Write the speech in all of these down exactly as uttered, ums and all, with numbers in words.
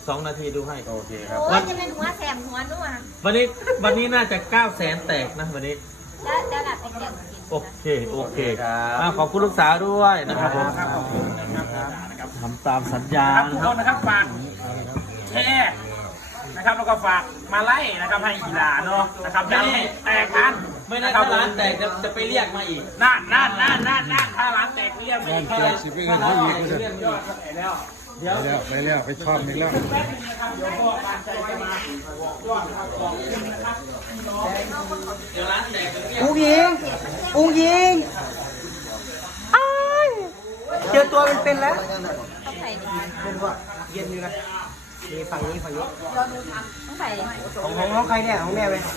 สองนาทีดูให้โอเคครับโอ้ยจะเป็นหัวแสบหัวนัววันนี้วันนี้น่าจะเก้าแสนแตกนะวันนี้แล้วแล้วหลับไปเก็บกินโอเคโอเคอ่ะขอบคุณลูกสาวด้วยนะครับผมครับขอบคุณนะครับนะครับทำตามสัญญาครับทุนะกคครับ นนะครับฝากแชร์นะครับแล้วก็ฝากมาไล่นะครับให้กีฬาเนาะนะครับอยัให้แตกนั้นไม่ได้ครัถ้าร้านแตกจะจะไปเรียกมาอีกนั่นนั่นนั่นนั่นนั่นถ้าร้านแตกเรียกไม่ร้านได้แตกสิไปเงินเขาอีกก็จะยอดเท่าไหร่แล้วเดี๋ยวไปแล้วไปแล้วไปชอบอีกแล้วแป๊บนึงนะครับเดี๋ยวพ่อปานใจจะมาบอกยอดนะครับขอบคุณนะครับพี่น้องเดี๋ยวร้านแตกจะเรียกอุ้งยิงอุ้งยิงอ้ายเจอตัวเป็นๆแล้วต้องใส่ดิเป็นว่าเย็นอยู่นะนี่ฝั่งนี้ฝั่งนี้ต้องใส่ของของของใครเนี่ยของแม่ไหม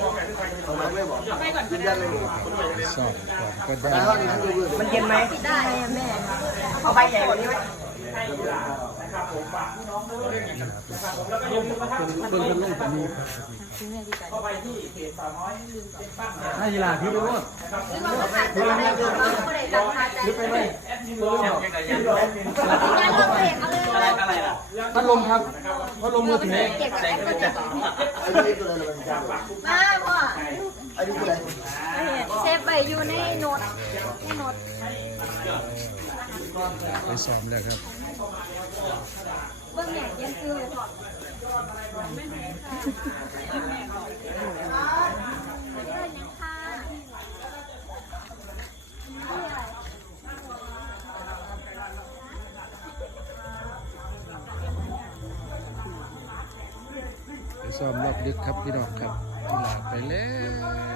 ชอบก่อนก็ได้มันเย็นไหมได้อะแม่เอาใบใหญ่กว่านี้ไหมนะครับผมฝากพี่น้องด้วยนะครับผมแล้วก็อย่าลืมนะครับเพิ่นเพิ่นลงไปนี่เข้าไปที่เพจป่าน้อยเป็นปั้นนะให้ยีราพี่ดูนะครับผมเราขาดอะไรเราไม่ได้ราคาใจไปเลยแอดมินเลยแอดมินเลยงานเราเองเอาเลยอะไรอะไรล่ะพัดลมครับพัดลมมือถือเก็บแตกไปจัดมาพ่อเซฟไปอยู่ในโน้ตในโน้ตไปซ้อมแล้วครับเบื้องใหญ่ยังคือยังค่ะไปซ้อมรอบดึกครับพี่น้องครับกีฬาไปแล้ว